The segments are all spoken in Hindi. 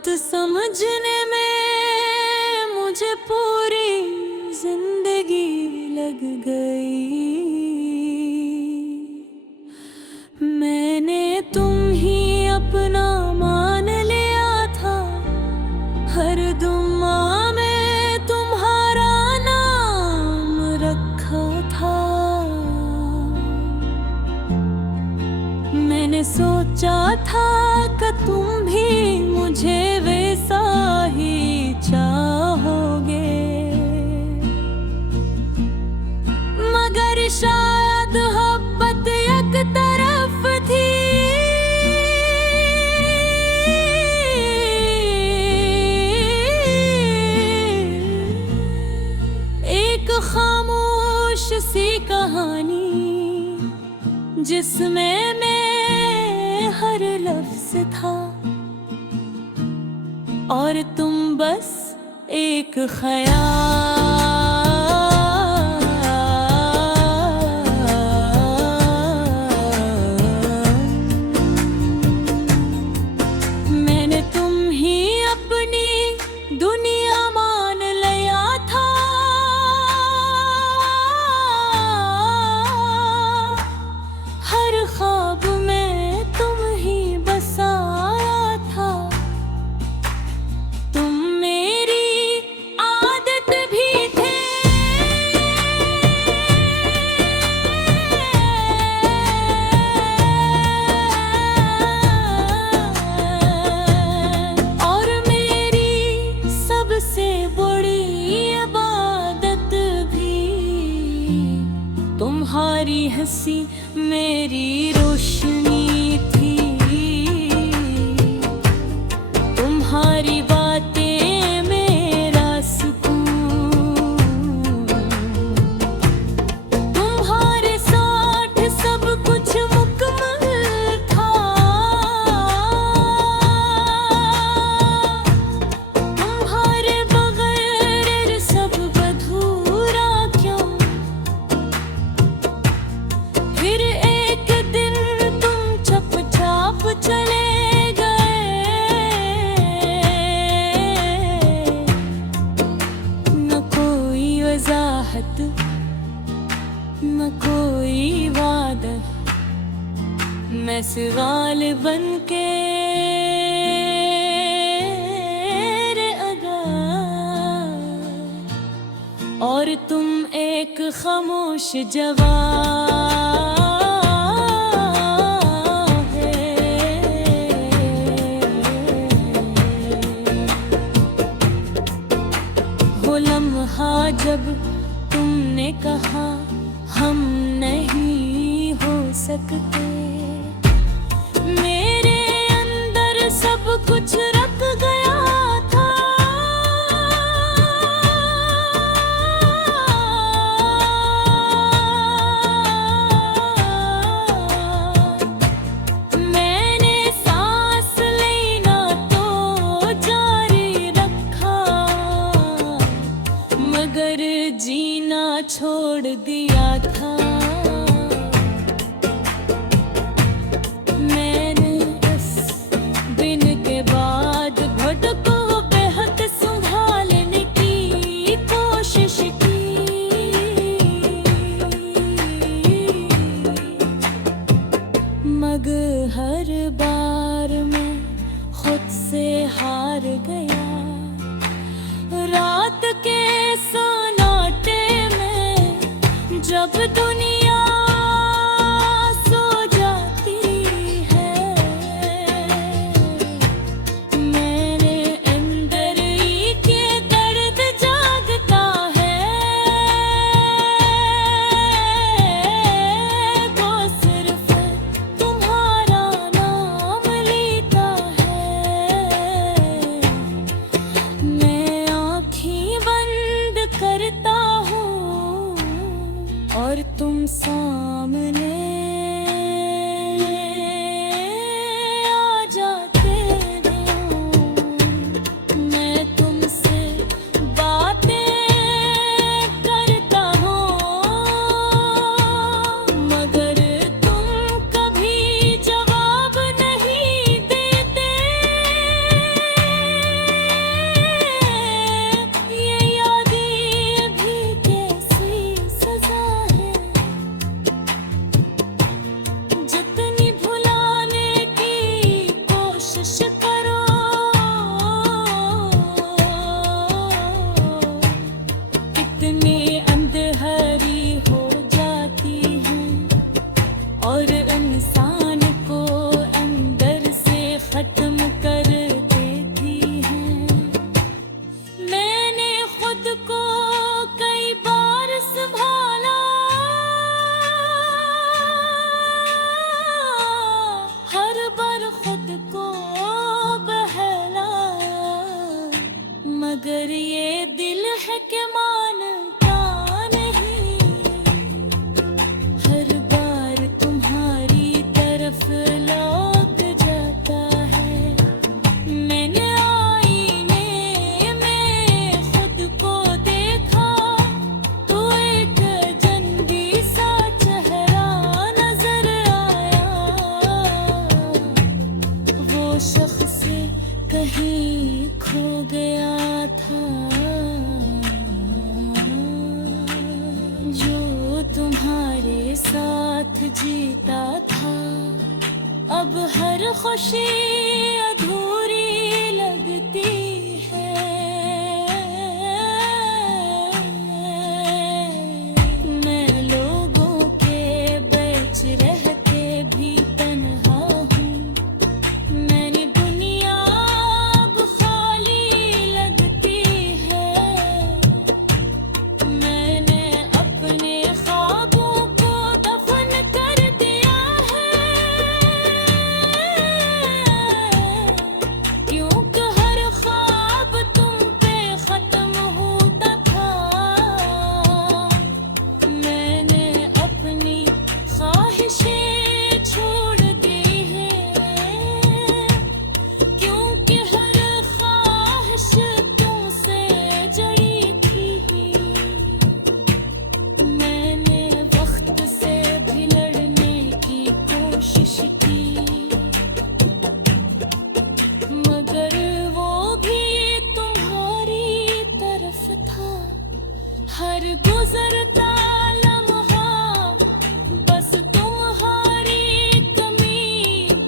बात समझने में मुझे पूरी जिंदगी लग गई। मैंने तुम ही अपना मान लिया था, हर दुआ में तुम्हारा नाम रखा था। मैंने सोचा था कि तुम भी मुझे वैसा ही चाहोगे, मगर शायद मोहब्बत एक तरफ थी, एक खामोश सी कहानी जिसमें मैं हर लफ्ज था और तुम बस एक ख्याल। मैंने तुम ही अपनी दुनिया मान लिया था, हर ख्वाब में तुम ही बसाया था। तुम मेरी आदत भी थे, और मेरी सबसे बड़ी इबादत भी। तुम्हारी हंसी मेरी रोशनी थी, तुम्हारी बातें मेरा सुकून, तुम्हारे साथ सब कुछ मुकम्मल था। तुम्हारे बगैर सब अधूरा क्यों। फिर एक दिन तुम चुपचाप चले गए, न कोई वजाहत न कोई वादा, मैं सवाल बन के रह गया और तुम एक खामोश जवाब है। वो लम्हा जब तुमने कहा हम नहीं हो सकते, मेरे अंदर सब कुछ रख गया था। मैंने सांस लेना तो जारी रखा, मगर जीना छोड़ दिया था। मैंने इस दिन के बाद घुट को बेहद संभालने की कोशिश की, मगर हर बार मैं खुद से हार गया। रात के सन्नाटे में जब दुनिया सो जाती है, मेरे अंदर एक दर्द जागता है। वो सिर्फ तुम्हारा नाम लेता है। मैं आँखें बंद करता हूँ और तुम सामने आ जाते हो। मैं तुमसे बातें करता हूँ, मगर तुम कभी जवाब नहीं देते। कितनी अंधेरी हो जाती हैं और इंसान को अंदर से खत्म कर देती हैं। मैंने खुद को कई बार संभाला, हर बार खुद को बहला, मगर ये दिल है कि मानता नहीं। हर बार तुम्हारी तरफ लौट जाता है। मैंने आईने में खुद को देखा तो एक अजनबी सा चेहरा नजर आया। वो शख्स कहीं खो गया था जो तुम्हारे साथ जीता था। अब हर खुशी अधूरी लगती है। मैं लोगों के बीच रह के भी तन्हा हूँ। मैंने दुनिया अब खाली लगती है। मैंने अपने ख्वाबों को दफन कर दिया है, क्योंकि हर ख्वाब तुम पे खत्म होता था। मैंने अपनी ख्वाहिशें छोड़ दी हैं, क्योंकि हर ख्वाहिश तुमसे जड़ी थी। मैंने वक्त से भी लड़ने की कोशिश की, मगर वो भी तुम्हारी तरफ था। हर गुजरता लम्हा बस तुम्हारी कमी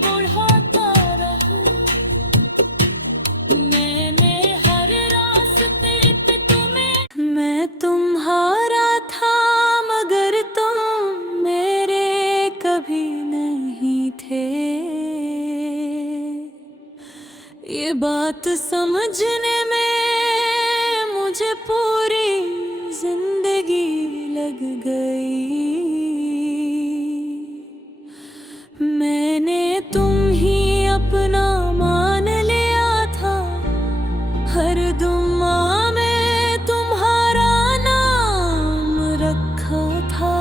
बढ़ाता रहा। मैंने हर रास्ते पे तुम्हें, मैं तुम्हारा था मगर तुम मेरे कभी नहीं थे। ये बात समझने में मुझे पूरी जिंदगी लग गई। मैंने तुम ही अपना मान लिया था। हर दुआ में तुम्हारा नाम रखा था।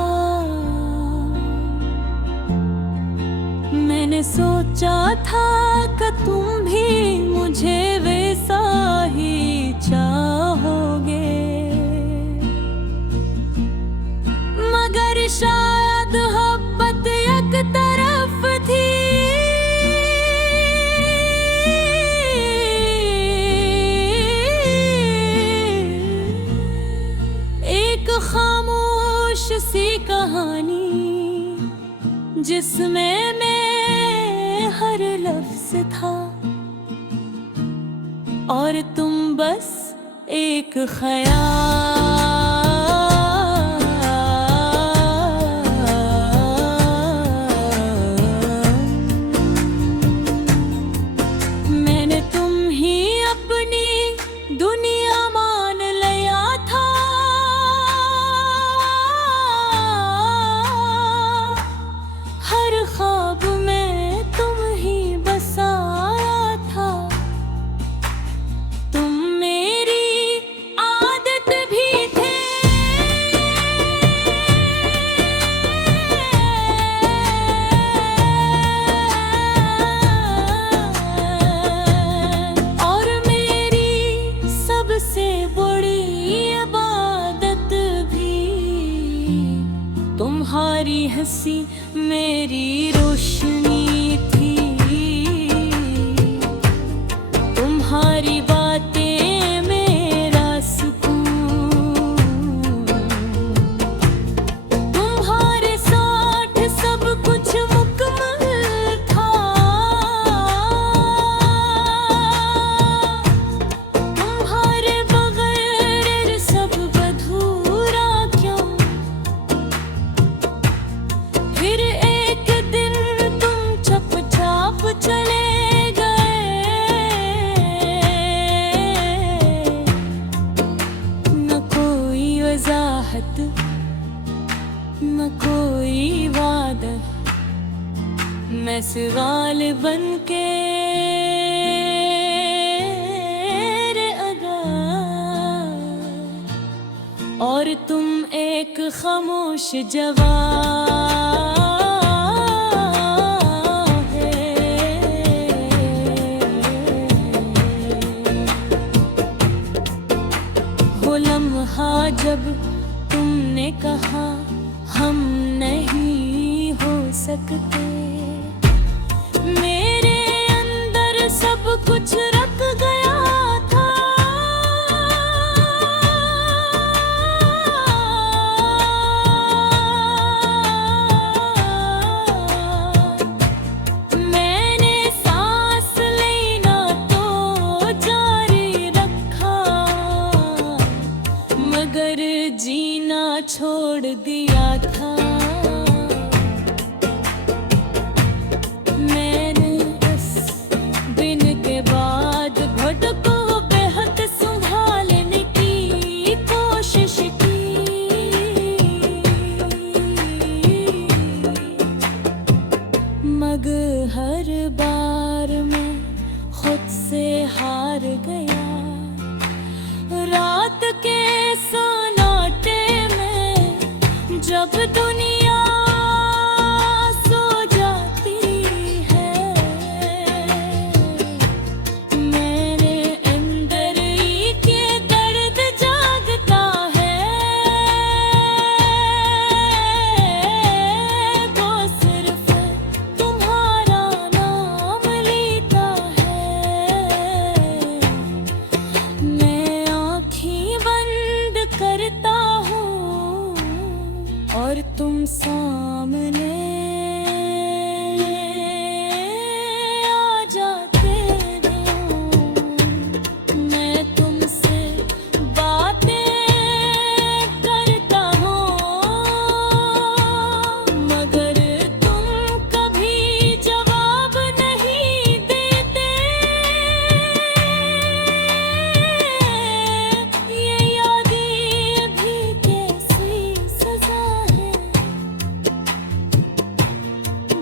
मैंने सोचा था कि तुम भी मुझे वैसा ही चाहोगे, मगर शायद मोहब्बत एक तरफ थी। एक खामोश सी कहानी जिसमें मैं हर लफ्ज था और तुम बस एक मैंने तुम ही अपनी दुनिया मान लिया था। हर ख्वाब में तुम ही बसाया था। तुम मेरी आदत भी थे। और मेरी सबसे बड़ी इबादत भी। तुम्हारी हंसी मेरी रोशनी थी। तुम्हारी बातें मेरा सुकून। तुम्हारे साथ सब कुछ मुकम्मल था। तुम्हारे बगैर सब अधूरा वजाहत न कोई वादत, मैं सवाल बन के रे अदा, और तुम एक खामोश जवाब है। वो लम्हा जब तुमने कहा हम नहीं हो सकते, मेरे अंदर सब कुछ रख गया था। मैंने सांस लेना तो जारी रखा, मगर जीना छोड़ दिया था। मैंने इस दिन के बाद घुट को बेहद संभालने की कोशिश की, मगर हर बार मैं खुद से हार गया। रात के सन्नाटे में जब दुनिया सो जाती है, मेरे अंदर एक ये दर्द जागता है। वो सिर्फ तुम्हारा नाम लेता है। मैं आँखें बंद करता हूँ और तुम सामने आ जाते हो। मैं तुमसे बातें करता हूँ, मगर तुम कभी जवाब नहीं देते। ये यादें भी कैसी सजा है,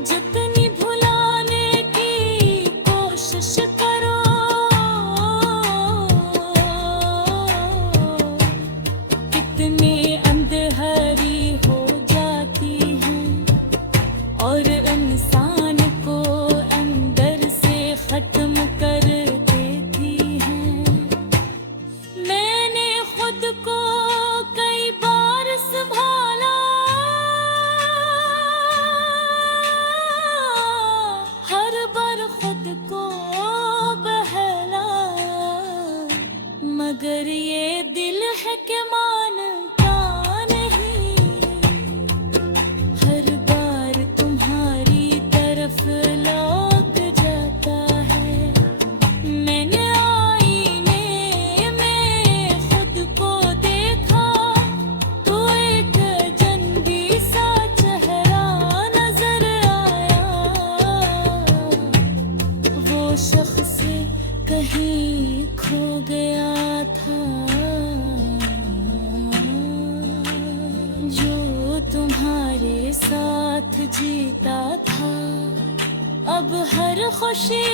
जितनी भुलाने की कोशिश करो, कितनी अंधेरी हो जाती है और इंसान को अंदर से खत्म कर देती है। मैंने खुद को कई बार संभाला, हर बार खुद को बहला, मगर ये दिल है कि मानता नहीं। हर बार तुम्हारी तरफ लौट जाता है। मैंने आईने में खुद को देखा तो एक अजनबी सा चेहरा नजर आया। वो शख्स कहीं खो गया था, जो तुम्हारे साथ जीता था। अब हर खुशी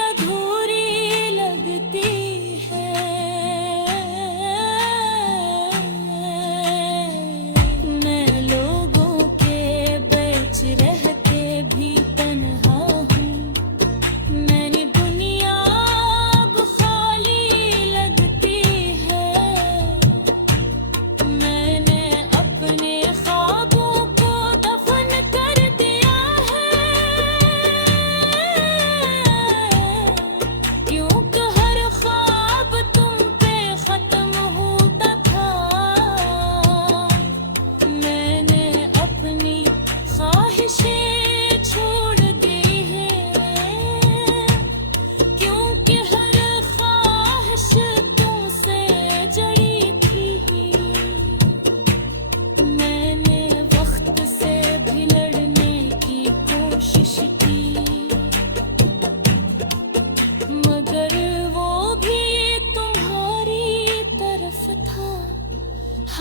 अधूरी लगती है। मैं लोगों के बीच रह के भी तन्हा हूँ। मैंने दुनिया अब खाली लगती है। मैंने अपने ख्वाबों को दफन कर दिया है।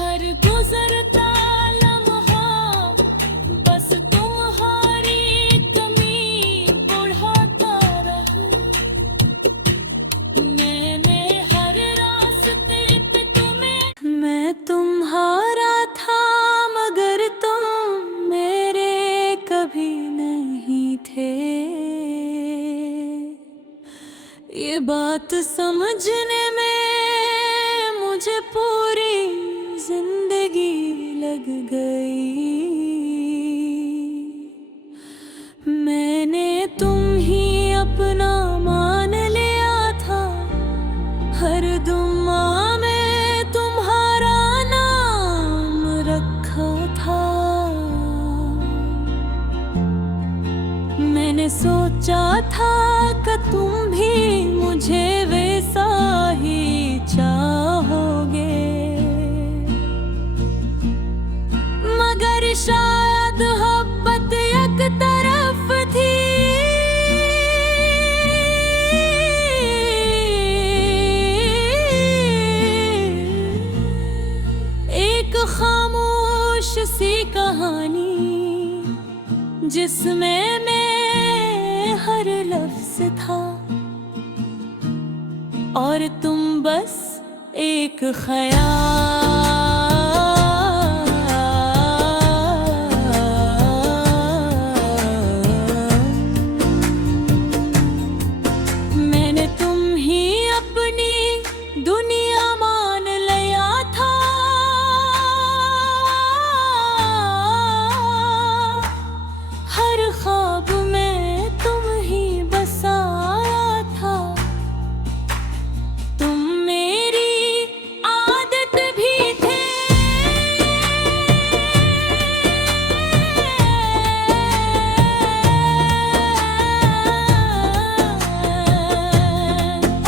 हर गुजरता लम्हा बस तुम्हारी कमी बढ़ाता रहा। मैंने हर रास्ते पे तुम्हें, मैं तुम्हारा था मगर तुम मेरे कभी नहीं थे। ये बात समझने में मुझे पूरी जिंदगी लग गई। मैंने तुम ही अपना मान लिया था, हर दुआ में तुम्हारा नाम रखा था। मैंने सोचा था कि तुम भी मुझे वैसा ही चाहोगे, मगर शायद मोहब्बत एक तरफ थी। एक खामोश सी कहानी जिसमें मैं हर लफ्ज था और तुम बस एक ख्याल। मैंने तुम ही अपनी दुनिया मान लिया था, हर ख्वाब में तुम ही बसाया था। तुम मेरी आदत भी थे,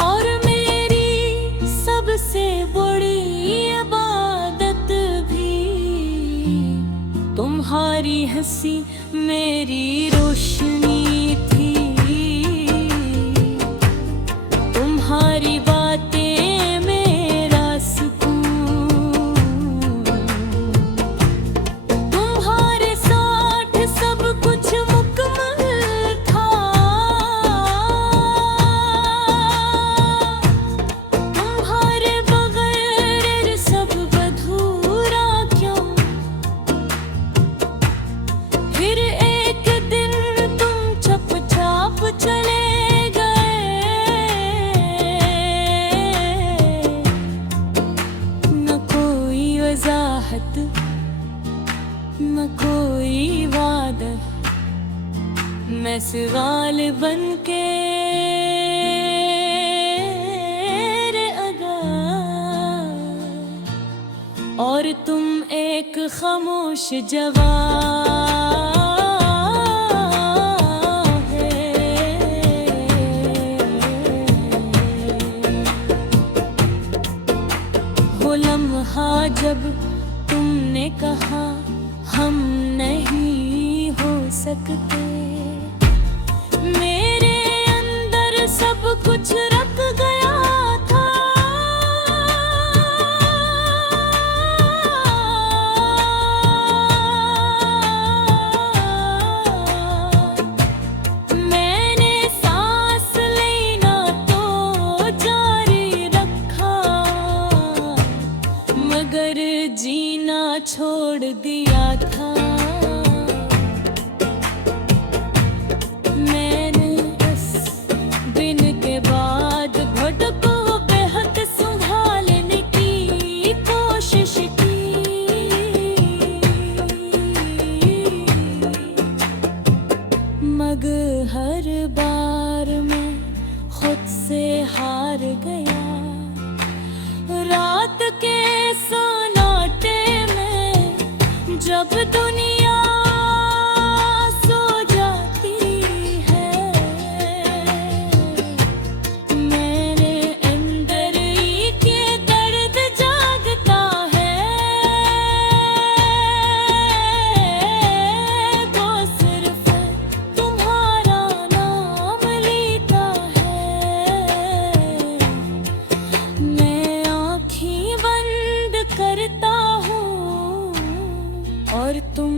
और मेरी सबसे बड़ी इबादत भी। तुम्हारी हंसी मेरी रोशनी थी, तुम्हारी बातें मेरा सुकून, तुम्हारे साथ सब कुछ मुकम्मल था। तुम्हारे बगैर सब अधूरा क्यों। फिर एक दिन तुम चुपचाप चले गए, न कोई वजाहत न कोई वादा, मैं सवाल बन के रे अदा, और तुम एक खामोश जवाब है। वो लम्हा जब तुमने कहा हम नहीं हो सकते, मेरे अंदर सब कुछ रख गया था। मैंने सांस लेना तो जारी रखा, मगर जीना छोड़ दिया था। मैंने इस दिन के बाद घुट को बेहद संभालने की कोशिश की, मगर हर बार मैं खुद से हार गया। रात के सन्नाटे में जब दुनिया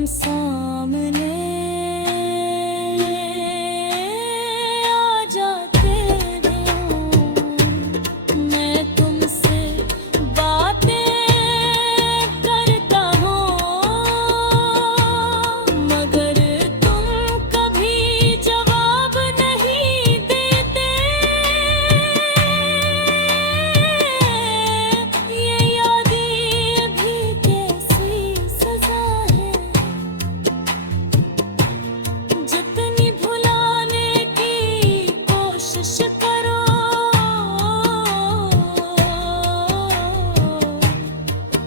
सामने आ जाते हो, मैं तुमसे बातें करता हूँ, मगर तुम कभी जवाब नहीं देते। ये यादें भी कैसी सजा है, जितनी भुलाने की कोशिश करो,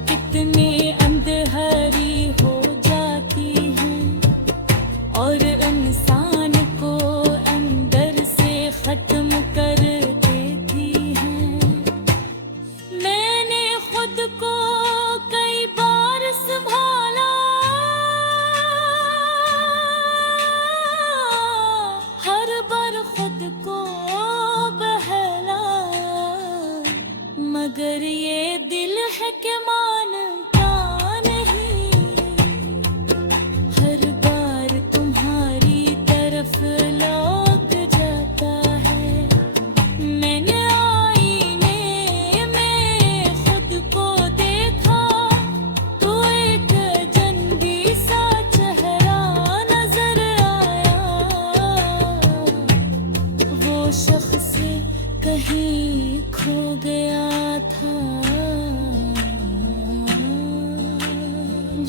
कितनी अंधेरी हो जाती है और इंसान को अंदर से खत्म कर देती है। मैंने खुद को कई बार संभाला, हर बार खुद को बहला, मगर ये दिल है कि मानता नहीं, हर बार तुम्हारी तरफ लौट जाता है। मैंने आईने में खुद को देखा, तो एक जंगी सा चेहरा नजर आया, वो शख्स कहीं खो गया था,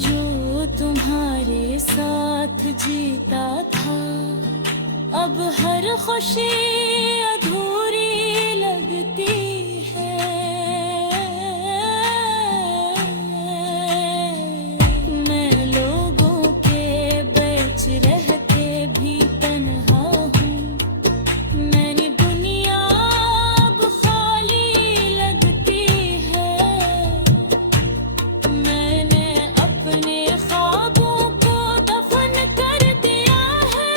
जो तुम्हारे साथ जीता था। अब हर खुशी अधूरी लगती है, मैं लोगों के बीच रह के भी तन्हा हूँ, मैंने दुनिया अब खाली लगती है। मैंने अपने ख्वाबों को दफन कर दिया है,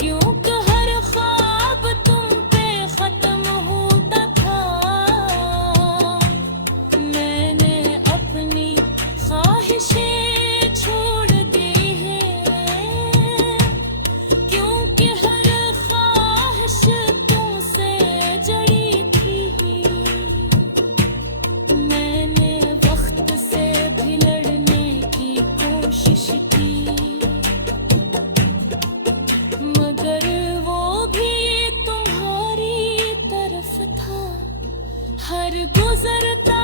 क्योंकि हर ख्वाब तुम पे खत्म होता था। मैंने अपनी ख्वाहिशें छोड़ दी हैं, क्योंकि हर ख्वाहिश तुमसे जड़ी थी। मैंने वक्त से भी लड़ने की कोशिश की, मगर वो भी तुम्हारी तरफ था। हर गुजरता